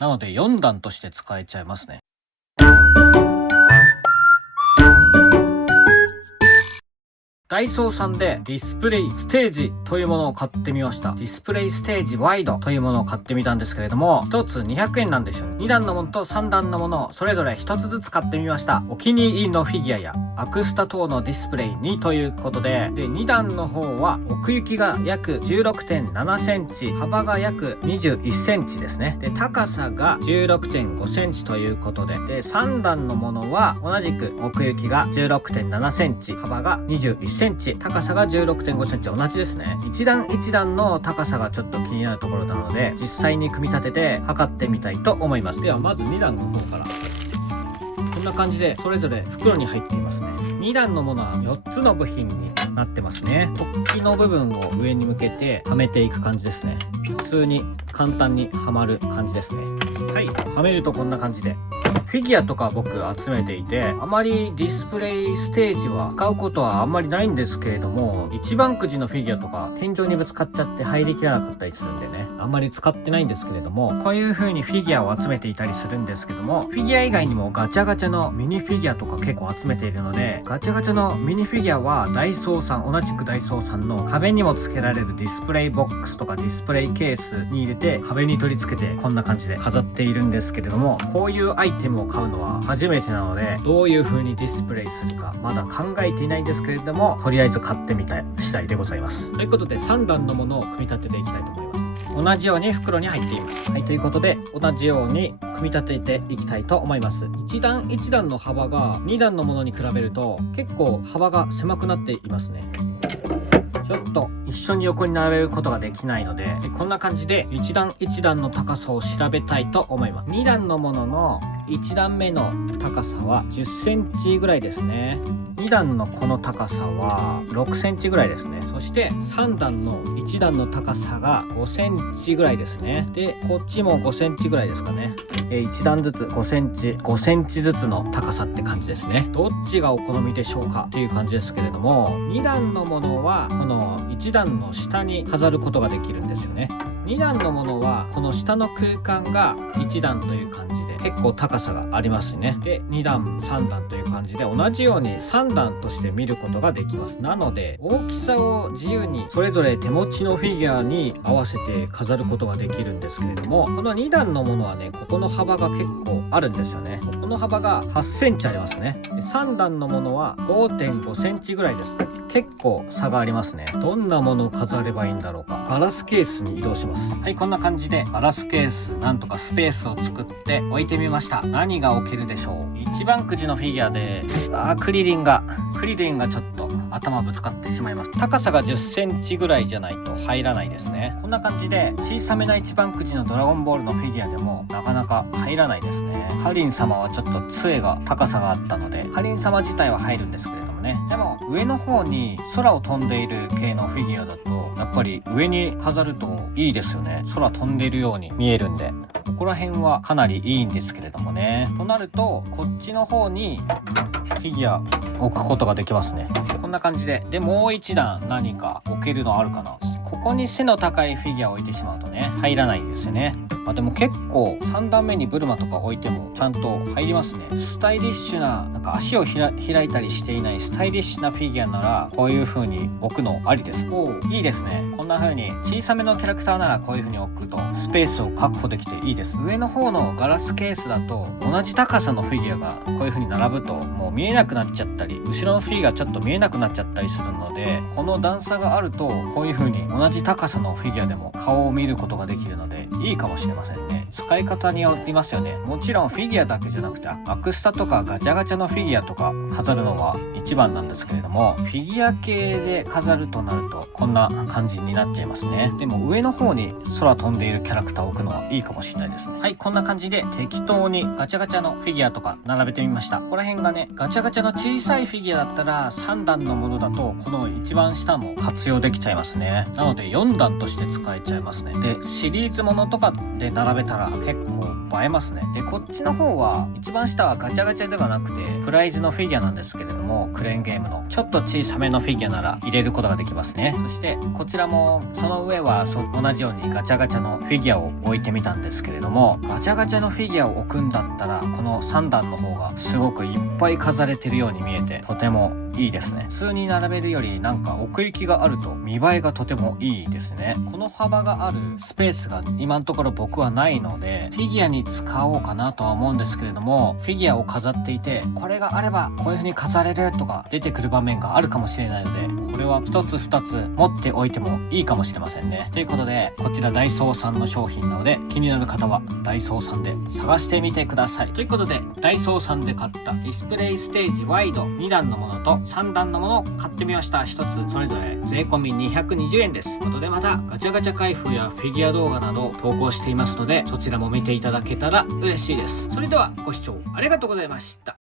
なので4段として使えちゃいますね。ダイソーさんでディスプレイステージというものを買ってみました。ディスプレイステージワイドというものを買ってみたんですけれども、1つ200円なんですよね。2段のものと3段のものをそれぞれ1つずつ買ってみました。お気に入りのフィギュアやアクスタ等のディスプレイにということで、2段の方は奥行きが約 16.7 センチ、幅が約21センチですね。で、高さが 16.5 センチということで、3段のものは同じく奥行きが 16.7 センチ、幅が21センチ、高さが 16.5 センチ、同じですね。一段一段の高さがちょっと気になるところなので、実際に組み立てて測ってみたいと思います。ではまず2段の方から。こんな感じでそれぞれ袋に入っていますね。2段のものは4つの部品になってますね。突起の部分を上に向けてはめていく感じですね。普通に簡単にはまる感じですね。はい、はめるとこんな感じで。フィギュアとか僕集めていて、あまりディスプレイステージは使うことはあんまりないんですけれども、一番くじのフィギュアとか天井にぶつかっちゃって入りきらなかったりするんでね、あんまり使ってないんですけれども、こういう風にフィギュアを集めていたりするんですけども、フィギュア以外にもガチャガチャのミニフィギュアとか結構集めているので、ガチャガチャのミニフィギュアはダイソーさん、同じくダイソーさんの壁にも付けられるディスプレイボックスとかディスプレイケースに入れて壁に取り付けてこんな感じで飾っているんですけれども、こういうアイテムを買うのは初めてなので、どういう風にディスプレイするかまだ考えていないんですけれども、とりあえず買ってみたい次第でございます。ということで3段のものを組み立てていきたいと思います。同じように袋に入っています。はい、ということで同じように組み立てていきたいと思います。1段1段の幅が2段のものに比べると結構幅が狭くなっていますね。ちょっと一緒に横に並べることができないので、こんな感じで1段1段の高さを調べたいと思います。2段のものの1段目の高さは10センチぐらいですね。2段のこの高さは6センチぐらいですね。そして3段の1段の高さが5センチぐらいですね。で、こっちも5センチぐらいですかね。1段ずつ5センチ5センチずつの高さって感じですね。どっちがお好みでしょうかっていう感じですけれども、2段のものはこの1段の下に飾ることができるんですよね。2段のものはこの下の空間が1段という感じで結構高さがありますね。で、2段3段という感じで同じように3段として見ることができます。なので大きさを自由にそれぞれ手持ちのフィギュアに合わせて飾ることができるんですけれども、この2段のものはね、ここの幅が結構あるんですよね。この幅が8センチありますね。で、3段のものは 5.5 センチぐらいです。結構差がありますね。どんなものを飾ればいいんだろうか。ガラスケースに移動します。はい、こんな感じでガラスケースなんとかスペースを作って置いてみました。何が置けるでしょう。一番くじのフィギュアでクリリンがちょっと頭ぶつかってしまいます。高さが10センチぐらいじゃないと入らないですね。こんな感じで小さめな一番くじのドラゴンボールのフィギュアでもなかなか入らないですね。カリン様はちょっと杖が高さがあったので、カリン様自体は入るんですけれどもね。でも上の方に空を飛んでいる系のフィギュアだとやっぱり上に飾るといいですよね。空飛んでいるように見えるんで、ここら辺はかなりいいんですけれどもね。となるとこっちの方にフィギュア置くことができますね。こんな感じで。で、もう一段何か置けるのあるかな。ここに背の高いフィギュアを置いてしまうとね、入らないんですよね。でも結構3段目にブルマとか置いてもちゃんと入りますね。スタイリッシュな、なんか足を開いたりしていないスタイリッシュなフィギュアならこういう風に置くのありです。いいですね。こんな風に小さめのキャラクターならこういう風に置くとスペースを確保できていいです。上の方のガラスケースだと同じ高さのフィギュアがこういう風に並ぶともう見えなくなっちゃったり、後ろのフィギュアちょっと見えなくなっちゃったりするので、この段差があるとこういう風に同じ高さのフィギュアでも顔を見ることができるのでいいかもしれませんね。使い方によりますよね。もちろんフィギュアだけじゃなくてアクスタとかガチャガチャのフィギュアとか飾るのが一番なんですけれども、フィギュア系で飾るとなるとこんな感じになっちゃいますね。でも上の方に空飛んでいるキャラクターを置くのはいいかもしれないですね。はい、こんな感じで適当にガチャガチャのフィギュアとか並べてみました。ここら辺がね、ガチャガチャの小さいフィギュアだったら3段のものだとこの一番下も活用できちゃいますね。なので4段として使えちゃいますね。で、シリーズものとかで並べたら結構映えますね。で、こっちの方は一番下はガチャガチャではなくてプライズのフィギュアなんですけれども、クレーンゲームのちょっと小さめのフィギュアなら入れることができますね。そしてこちらもその上は同じようにガチャガチャのフィギュアを置いてみたんですけれども、ガチャガチャのフィギュアを置くんだったらこの3段の方がすごくいっぱい飾れてるように見えてとてもいいですね。普通に並べるよりなんか奥行きがあると見栄えがとてもいいですね。この幅があるスペースが今のところ僕はないのでフィギュアに使おうかなとは思うんですけれども、フィギュアを飾っていてこれがあればこういう風に飾れるとか出てくる場面があるかもしれないので、これは一つ二つ持っておいてもいいかもしれませんね。ということでこちらダイソーさんの商品なので、気になる方はダイソーさんで探してみてください。ということでダイソーさんで買ったディスプレイステージワイド2段のものと3段のものを買ってみました。一つそれぞれ税込み220円です。ということでまたガチャガチャ開封やフィギュア動画などを投稿していますので、そちらも見ていただけたら嬉しいです。それではご視聴ありがとうございました。